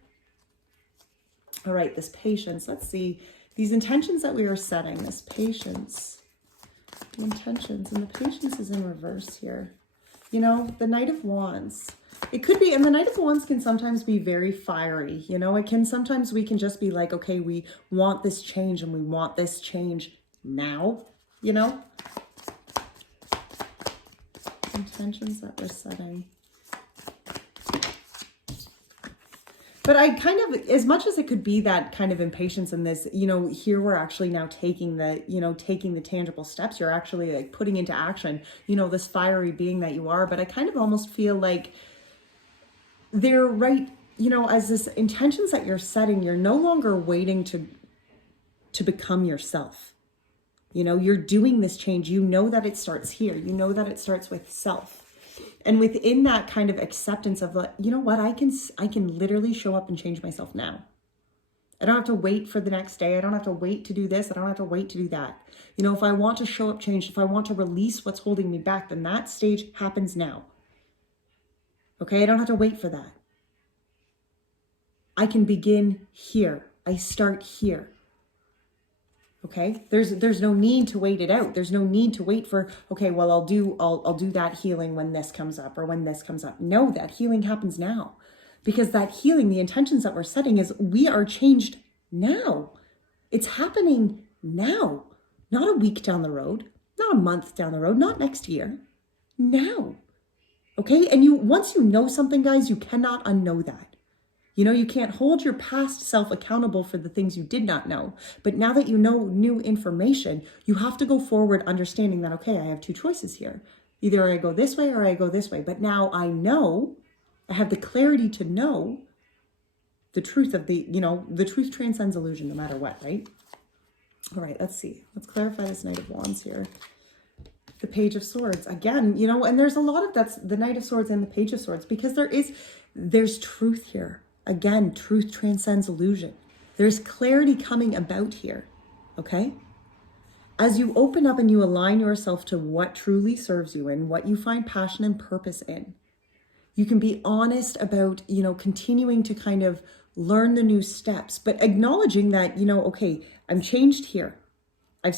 All right, this patience. Let's see these intentions that we are setting, this patience. The intentions, and the patience is in reverse here. You know, the Knight of Wands. It could be, and the Knight of Wands can sometimes be very fiery. You know, it can sometimes we can just be like, okay, we want this change and we want this change now, you know? Intentions that we're setting. But I kind of, as much as it could be that kind of impatience in this, you know, here we're actually now taking the, you know, taking the tangible steps. You're actually like putting into action, you know, this fiery being that you are. But I kind of almost feel like they're right, you know, as this intentions that you're setting, you're no longer waiting to become yourself. You know, you're doing this change. You know that it starts here. You know that it starts with self. And within that kind of acceptance of, like, you know what, I can literally show up and change myself now. I don't have to wait for the next day. I don't have to wait to do this. I don't have to wait to do that. You know, if I want to show up change, if I want to release what's holding me back, then that stage happens now. Okay, I don't have to wait for that. I can begin here. I start here. Okay, there's no need to wait it out. There's no need to wait for, okay, well, I'll do that healing when this comes up or when this comes up. No, that healing happens now. Because that healing, the intentions that we're setting is we are changed now. It's happening now. Not a week down the road, not a month down the road, not next year. Now. Okay? And once you know something, guys, you cannot unknow that. You know, you can't hold your past self accountable for the things you did not know. But now that you know new information, you have to go forward understanding that, okay, I have two choices here. Either I go this way or I go this way. But now I know, I have the clarity to know the truth of the truth transcends illusion no matter what, right? All right, let's see. Let's clarify this Knight of Wands here. The Page of Swords. Again, you know, and there's a lot of that's the Knight of Swords and the Page of Swords because there's truth here. Again, truth transcends illusion. There's clarity coming about here, okay? As you open up and you align yourself to what truly serves you and what you find passion and purpose in, you can be honest about, you know, continuing to kind of learn the new steps, but acknowledging that, you know, okay, I'm changed here. I've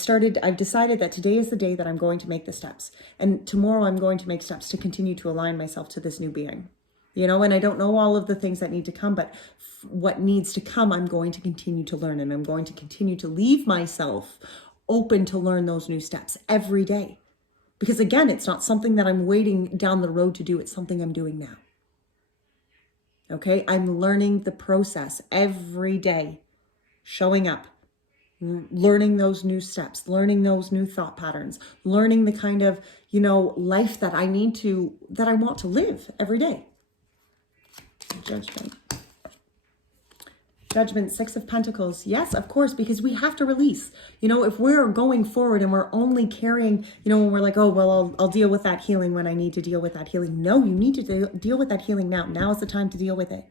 decided that today is the day that I'm going to make the steps. And tomorrow I'm going to make steps to continue to align myself to this new being. You know, and I don't know all of the things that need to come, but what needs to come, I'm going to continue to learn, and I'm going to continue to leave myself open to learn those new steps every day. Because again, it's not something that I'm waiting down the road to do. It's something I'm doing now. Okay, I'm learning the process every day, showing up, learning those new steps, learning those new thought patterns, learning the kind of, you know, life that I want to live every day. Judgment, Six of Pentacles. Yes, of course, because we have to release. You know, if we're going forward and we're only carrying, you know, when we're like, oh, well, I'll deal with that healing when I need to deal with that healing. No, you need to deal with that healing now. Now is the time to deal with it.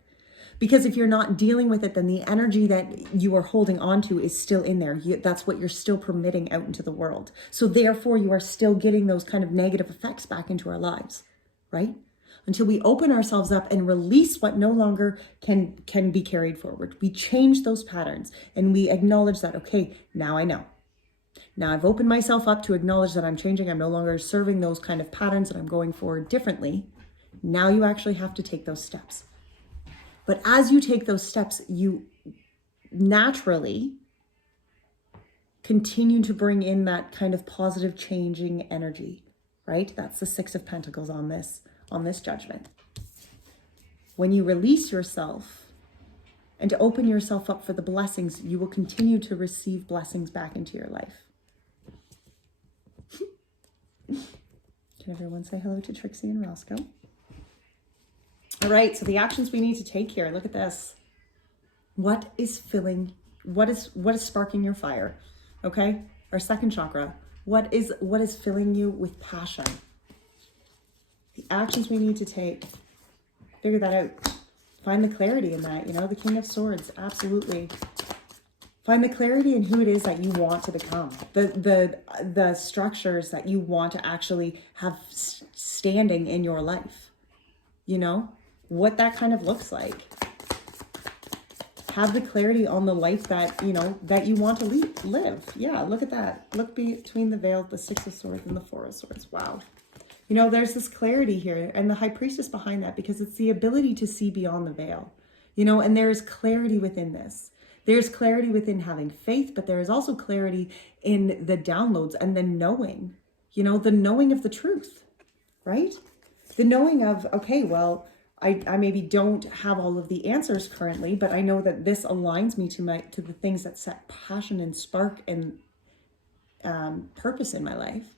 Because if you're not dealing with it, then the energy that you are holding on to is still in there. That's what you're still permitting out into the world. So therefore, you are still getting those kind of negative effects back into our lives, right? Until we open ourselves up and release what no longer can be carried forward. We change those patterns and we acknowledge that, okay, now I know. Now I've opened myself up to acknowledge that I'm changing. I'm no longer serving those kind of patterns and I'm going forward differently. Now you actually have to take those steps. But as you take those steps, you naturally continue to bring in that kind of positive changing energy, right? That's the Six of Pentacles on this judgment. When you release yourself and to open yourself up for the blessings, you will continue to receive blessings back into your life. Can everyone say hello to Trixie and Roscoe? All right, so the actions we need to take here. Look at this. What is sparking your fire? Okay? Our second chakra. What is filling you with passion? The actions we need to take. Figure that out. Find the clarity in that, you know, the King of Swords, absolutely. Find the clarity in who it is that you want to become. The structures that you want to actually have standing in your life. You know, what that kind of looks like. Have the clarity on the life that, you know, that you want to live. Yeah, look at that. Look between the veil, the Six of Swords and the Four of Swords. Wow. You know, there's this clarity here and the High Priestess behind that because it's the ability to see beyond the veil, you know, and there is clarity within this. There's clarity within having faith, but there is also clarity in the downloads and the knowing, you know, the knowing of the truth, right? The knowing of, okay, well, I maybe don't have all of the answers currently, but I know that this aligns me to the things that set passion and spark and purpose in my life.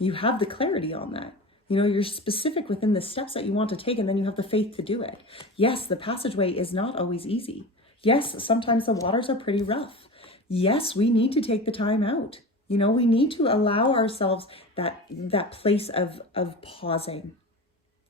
You have the clarity on that. You know, you're specific within the steps that you want to take, and then you have the faith to do it. Yes, the passageway is not always easy. Yes, sometimes the waters are pretty rough. Yes, we need to take the time out. You know, we need to allow ourselves that place of pausing.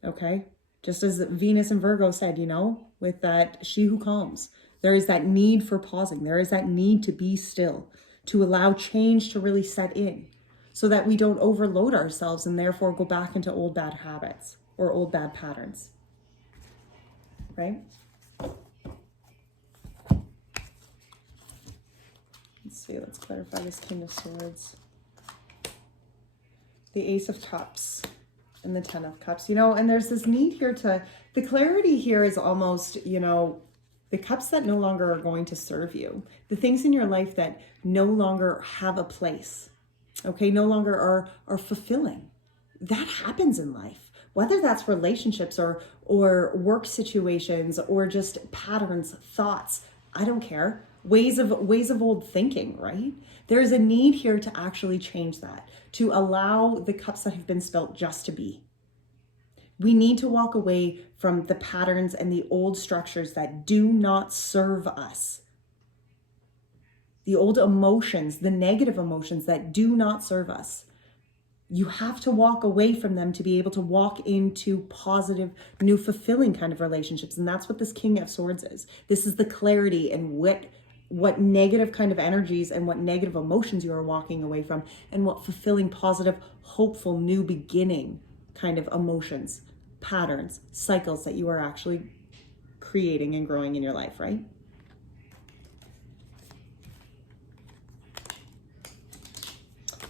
Okay? Just as Venus and Virgo said, you know, with that she who calms. There is that need for pausing. There is that need to be still, to allow change to really set in so that we don't overload ourselves and therefore go back into old bad habits or old bad patterns, right? Let's see, let's clarify this King of Swords. The Ace of Cups and the Ten of Cups, and there's this need here the clarity here is almost, the cups that no longer are going to serve you, the things in your life that no longer have a place, okay, no longer are fulfilling. That happens in life, whether that's relationships or work situations or just patterns, thoughts, I don't care, ways of old thinking, right? There's a need here to actually change that, to allow the cups that have been spilt just to be. We need to walk away from the patterns and the old structures that do not serve us. The old emotions, the negative emotions that do not serve us. You have to walk away from them to be able to walk into positive, new, fulfilling kind of relationships. And that's what this King of Swords is. This is the clarity and what negative kind of energies and what negative emotions you are walking away from, and what fulfilling, positive, hopeful, new beginning kind of emotions, patterns, cycles that you are actually creating and growing in your life, right?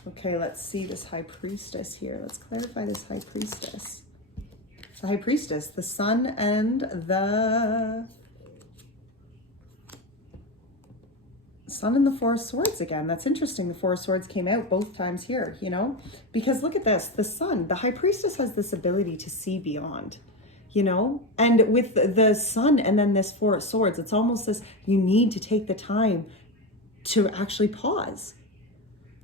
Okay, let's see this High Priestess here. Let's clarify this High Priestess. The High Priestess, the Sun and the Four of Swords again. That's interesting. The Four of Swords came out both times here, because look at this. The Sun, the High Priestess has this ability to see beyond, and with the Sun and then this Four of Swords, it's almost this, you need to take the time to actually pause,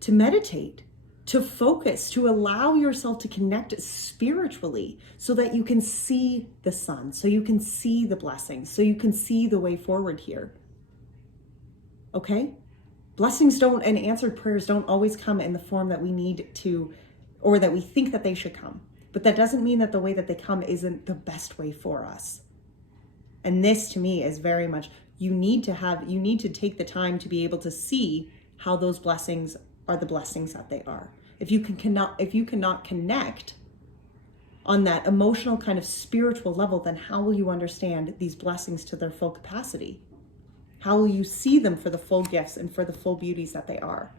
to meditate, to focus, to allow yourself to connect spiritually so that you can see the sun, so you can see the blessings, so you can see the way forward here. Okay? Blessings and answered prayers don't always come in the form that we need to, or that we think that they should come. But that doesn't mean that the way that they come isn't the best way for us. And this to me is very much, you need to take the time to be able to see how those blessings are the blessings that they are. If you cannot connect on that emotional kind of spiritual level, then how will you understand these blessings to their full capacity? How will you see them for the full gifts and for the full beauties that they are?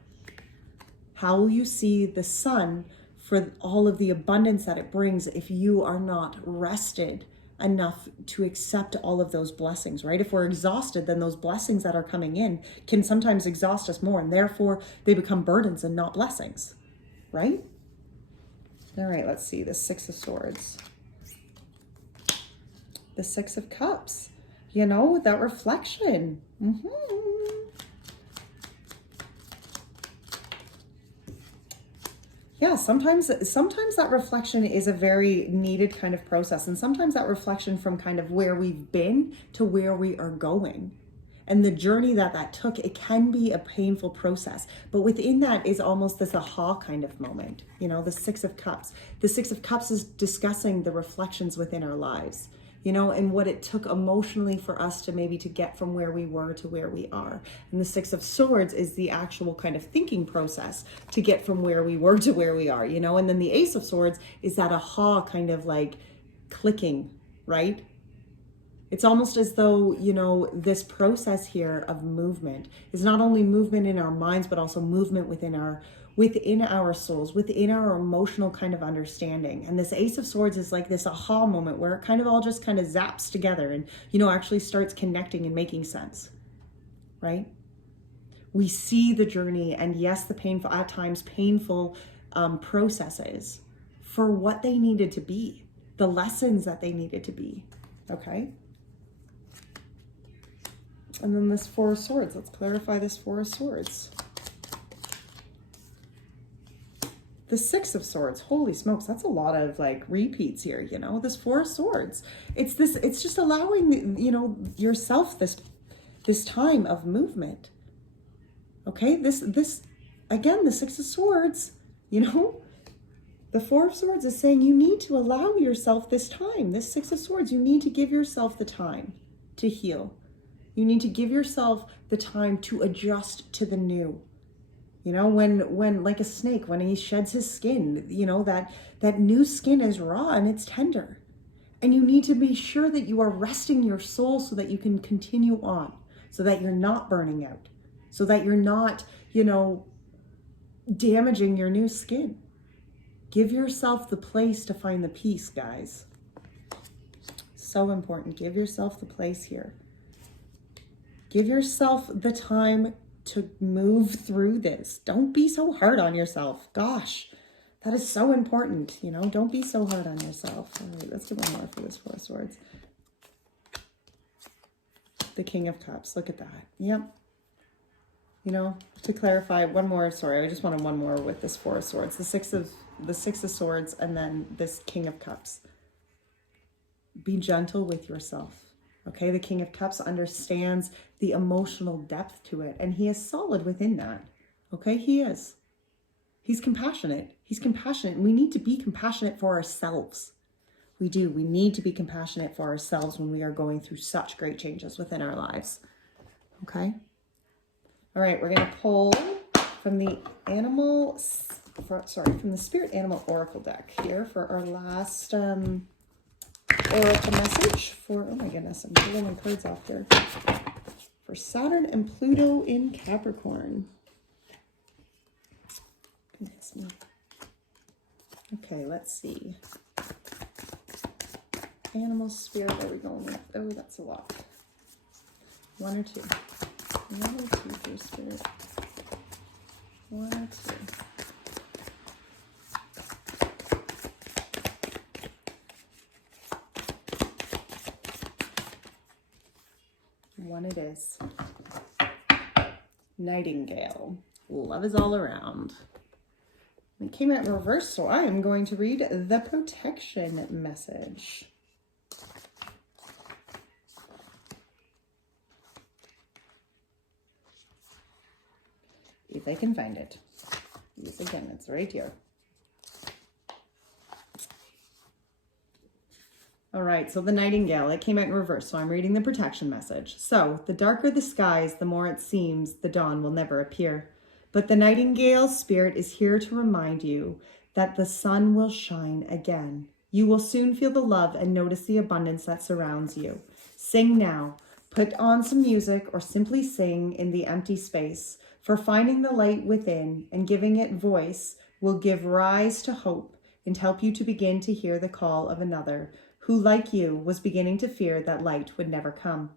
How will you see the sun for all of the abundance that it brings if you are not rested enough to accept all of those blessings, right? If we're exhausted, then those blessings that are coming in can sometimes exhaust us more, and therefore they become burdens and not blessings, right? All right, let's see the Six of Swords. The Six of Cups, that reflection. Yeah, sometimes that reflection is a very needed kind of process. And sometimes that reflection from kind of where we've been to where we are going. And the journey that took, it can be a painful process. But within that is almost this aha kind of moment. The Six of Cups. The Six of Cups is discussing the reflections within our lives. And what it took emotionally for us to get from where we were to where we are. And the Six of Swords is the actual kind of thinking process to get from where we were to where we are, and then the Ace of Swords is that aha kind of like clicking, right? It's almost as though, this process here of movement is not only movement in our minds, but also movement within our souls, within our emotional kind of understanding. And this Ace of Swords is like this aha moment where it kind of all just kind of zaps together and, actually starts connecting and making sense, right? We see the journey and yes, the painful, at times painful processes for what they needed to be, the lessons that they needed to be, okay? And then this Four of Swords, let's clarify this Four of Swords. The Six of Swords, holy smokes, that's a lot of like repeats here, this Four of Swords. It's just allowing, yourself this time of movement. Okay, this again, the Six of Swords, the Four of Swords is saying you need to allow yourself this time. This Six of Swords, you need to give yourself the time to heal, You need to give yourself the time to adjust to the new. You know, when like a snake, when he sheds his skin, you know, that new skin is raw and it's tender. And you need to be sure that you are resting your soul so that you can continue on, so that you're not burning out, so that you're not, you know, damaging your new skin. Give yourself the place to find the peace, guys. So important. Give yourself the place here. Give yourself the time to move through this. Don't be so hard on yourself. Gosh, that is so important. You know, don't be so hard on yourself. All right, let's do one more for this Four of Swords. The King of Cups. Look at that. Yep. You know, to clarify, one more. Sorry, I just wanted one more with this Four of Swords. The Six of Swords, and then this King of Cups. Be gentle with yourself. Okay, the King of Cups understands the emotional depth to it, and he is solid within that. Okay, he is. He's compassionate. He's compassionate, and we need to be compassionate for ourselves. We do. We need to be compassionate for ourselves when we are going through such great changes within our lives. Okay? All right, we're going to pull from the from the Spirit Animal Oracle deck here for our last oracle message for, oh my goodness, I'm pulling my cards off here. For Saturn and Pluto in Capricorn. Goodness me. Okay, let's see. Animal spirit, what are we going with? Oh, that's a lot. One or two. One or two for spirit. One or two. One it is. Nightingale. Love is all around. It came out in reverse, so I am going to read the protection message. If I can find it. Yes, again, it's right here. All right, so the Nightingale, it came out in reverse, so I'm reading the protection message. So, the darker the skies, the more it seems the dawn will never appear. But the Nightingale spirit is here to remind you that the sun will shine again. You will soon feel the love and notice the abundance that surrounds you. Sing now. Put on some music or simply sing in the empty space, for finding the light within and giving it voice will give rise to hope and help you to begin to hear the call of another who, like you, was beginning to fear that light would never come.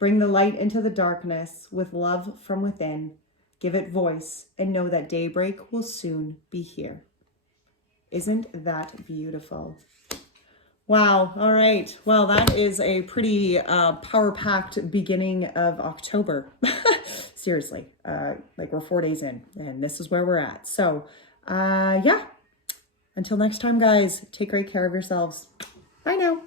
Bring the light into the darkness with love from within. Give it voice and know that daybreak will soon be here. Isn't that beautiful? Wow. All right. Well, that is a pretty power-packed beginning of October. Seriously, like we're 4 days in and this is where we're at. So yeah, until next time, guys, take great care of yourselves. Bye now.